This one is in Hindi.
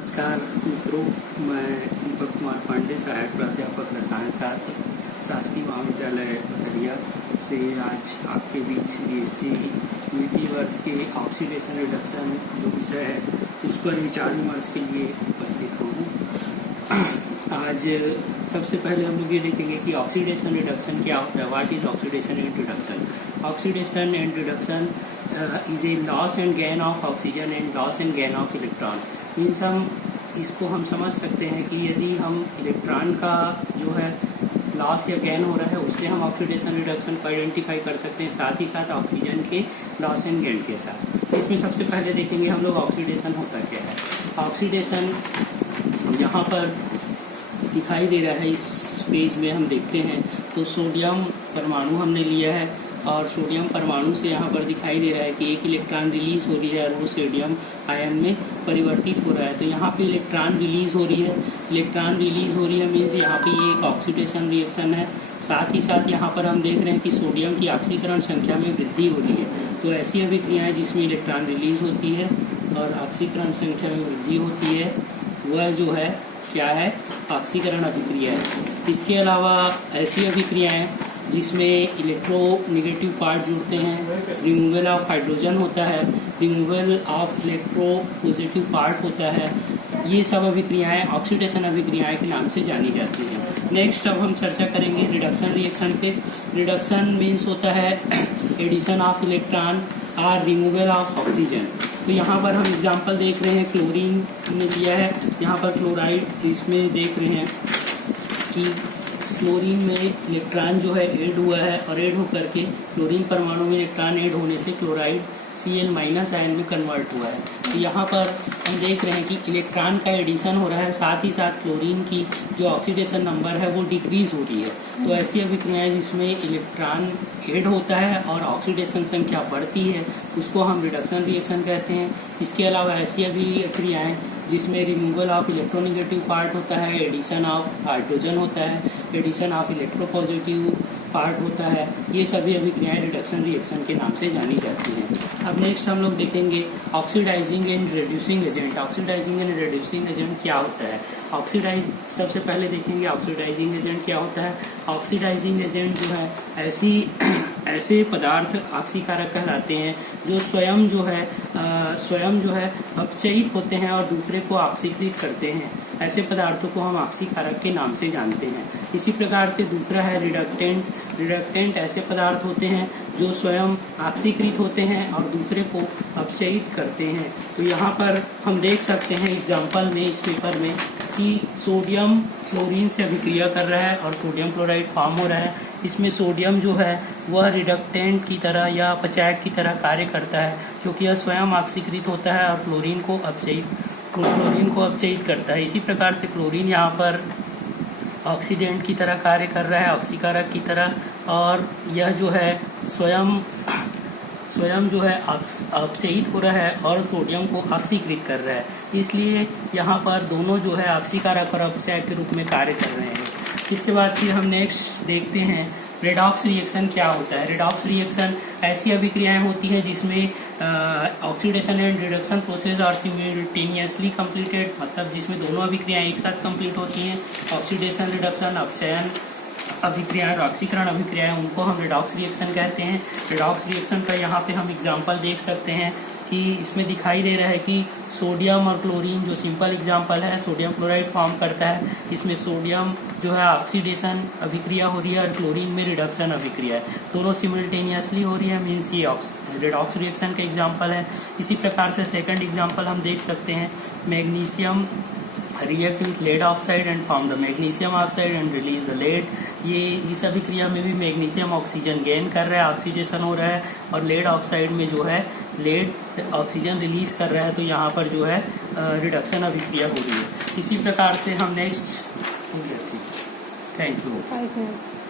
नमस्कार मित्रों, मैं दीपक कुमार पांडे, सहायक प्राध्यापक रसायन शास्त्र, शासकीय महाविद्यालय पथरिया से आज आपके बीच बीएससी द्वितीय वर्ष के ऑक्सीडेशन रिडक्शन जो विषय है उस पर विचार विमर्श के लिए उपस्थित हूँ। आज सबसे पहले हम लोग ये देखेंगे कि ऑक्सीडेशन रिडक्शन क्या होता है। What is oxidation and reduction? Oxidation and reduction is a loss and gain of oxygen and loss and gain of electron. Means हम समझ सकते हैं कि यदि हम इलेक्ट्रॉन का जो है लॉस या गेन हो रहा है उससे हम ऑक्सीडेशन रिडक्शन को आइडेंटिफाई कर सकते हैं, साथ ही साथ ऑक्सीजन के लॉस एंड गेन के साथ। इसमें सबसे पहले देखेंगे हम लोग ऑक्सीडेशन होता क्या है। ऑक्सीडेशन यहाँ पर दिखाई दे रहा है, इस पेज में हम देखते हैं तो सोडियम परमाणु हमने लिया है और सोडियम परमाणु से यहाँ पर दिखाई दे रहा है कि एक इलेक्ट्रॉन रिलीज हो रही है और वो सोडियम आयन में परिवर्तित हो रहा है। तो यहाँ पे इलेक्ट्रॉन रिलीज हो रही है, मीन्स यहाँ पे ये एक ऑक्सीडेशन रिएक्शन है। साथ ही साथ यहाँ पर हम देख रहे हैं कि सोडियम की ऑक्सीकरण संख्या में वृद्धि हो रही है। तो ऐसी अभिक्रियाएं जिसमें इलेक्ट्रॉन रिलीज होती है और ऑक्सीकरण संख्या में वृद्धि होती है वह जो है क्या है, ऑक्सीकरण अभिक्रिया है। इसके अलावा ऐसी अभिक्रियाएं जिसमें इलेक्ट्रोनेगेटिव पार्ट जुड़ते हैं, रिमूवल ऑफ हाइड्रोजन होता है, रिमूवल ऑफ इलेक्ट्रोपॉजिटिव पार्ट होता है, ये सब अभिक्रियाएं ऑक्सीडेशन अभिक्रियाएं के नाम से जानी जाती हैं। नेक्स्ट अब हम चर्चा करेंगे रिडक्शन रिएक्शन पे। रिडक्शन मीन्स होता है एडिशन ऑफ इलेक्ट्रॉन और रिमूवल ऑफ ऑक्सीजन। तो यहाँ पर हम एग्जांपल देख रहे हैं, क्लोरीन ने दिया है, यहाँ पर क्लोराइड, इसमें देख रहे हैं कि क्लोरीन में इलेक्ट्रॉन जो है ऐड हुआ है और ऐड होकर के क्लोरीन परमाणु में इलेक्ट्रॉन ऐड होने से क्लोराइड Cl- आयन में कन्वर्ट हुआ है। तो यहाँ पर हम देख रहे हैं कि इलेक्ट्रॉन का एडिशन हो रहा है, साथ ही साथ क्लोरीन की जो ऑक्सीडेशन नंबर है वो डिक्रीज हो रही है। तो ऐसी अभिक्रियाएं जिसमें इलेक्ट्रॉन ऐड होता है और ऑक्सीडेशन संख्या बढ़ती है उसको हम रिडक्शन रिएक्शन कहते हैं। इसके अलावा ऐसी अभिक्रियाएं जिसमें रिमूवल ऑफ इलेक्ट्रोनेगेटिव पार्ट होता है, एडिशन ऑफ हाइड्रोजन होता है, एडिशन ऑफ इलेक्ट्रोपॉजिटिव पार्ट होता है, ये सभी अभिक्रियाएं रिडक्शन रिएक्शन के नाम से जानी जाती हैं। अब नेक्स्ट हम लोग देखेंगे oxidising and reducing agent. Oxidising and reducing agent क्या होता है? सबसे पहले देखेंगे ऑक्सीडाइजिंग एजेंट क्या होता है। ऑक्सीडाइजिंग एजेंट जो है ऐसे पदार्थ ऑक्सीकारक कहलाते हैं जो स्वयं जो है अपचयित होते हैं और दूसरे को ऑक्सीकृत करते हैं। ऐसे पदार्थों को हम ऑक्सीकारक के नाम से जानते हैं। इसी प्रकार से दूसरा है रिडक्टेंट ऐसे पदार्थ होते हैं जो स्वयं ऑक्सीकृत होते हैं और दूसरे को अपचयित करते हैं। तो यहाँ पर हम देख सकते हैं एग्जाम्पल में, इस पेपर में, कि सोडियम क्लोरीन से अभिक्रिया कर रहा है और सोडियम क्लोराइड फॉर्म हो रहा है। इसमें सोडियम जो है वह रिडक्टेंट की तरह या अपचायक की तरह कार्य करता है, क्योंकि यह स्वयं ऑक्सीकृत होता है और क्लोरीन को अपचयित करता है। इसी प्रकार से क्लोरीन यहाँ पर ऑक्सीडेंट की तरह कार्य कर रहा है, ऑक्सीकारक की तरह, और यह जो है स्वयं जो है अपचयित हो रहा है और सोडियम को ऑक्सीकृत कर रहा है। इसलिए यहाँ पर दोनों जो है ऑक्सीकारक और अपचायक के रूप में कार्य कर रहे हैं। इसके बाद फिर हम नेक्स्ट देखते हैं रेडॉक्स रिएक्शन क्या होता है। रेडॉक्स रिएक्शन ऐसी अभिक्रियाएं होती हैं जिसमें oxidation and reduction process are simultaneously completed, मतलब जिसमें दोनों अभिक्रियाएं एक साथ कंप्लीट होती हैं। ऑक्सीडेशन, रिडक्शन, अपचयन अभिक्रियाएं और ऑक्सीकरण अभिक्रियाएं, उनको हम रेडॉक्स रिएक्शन कहते हैं। रेडॉक्स रिएक्शन का यहाँ पे हम एग्जाम्पल देख सकते हैं कि इसमें दिखाई दे रहा है कि सोडियम और क्लोरीन, जो सिंपल एग्जाम्पल है, सोडियम क्लोराइड फॉर्म करता है। इसमें सोडियम जो है ऑक्सीडेशन अभिक्रिया हो रही है और क्लोरीन में रिडक्शन अभिक्रिया है, दोनों सिमिल्टेनियसली हो रही है, मीन्स ये रेडॉक्स रिएक्शन का एग्जाम्पल है। इसी प्रकार से सेकंड एग्जाम्पल हम देख सकते हैं, magnesium react with lead oxide and form the magnesium oxide and release the lead. ये इस अभिक्रिया में भी मैग्नीशियम ऑक्सीजन गेन कर रहा है, ऑक्सीडेशन हो रहा है, और लेड ऑक्साइड में जो है लेड ऑक्सीजन रिलीज कर रहा है। तो यहाँ पर जो है रिडक्शन अभिक्रिया हो रही है। इसी प्रकार से हम नेक्स्ट, थैंक यू।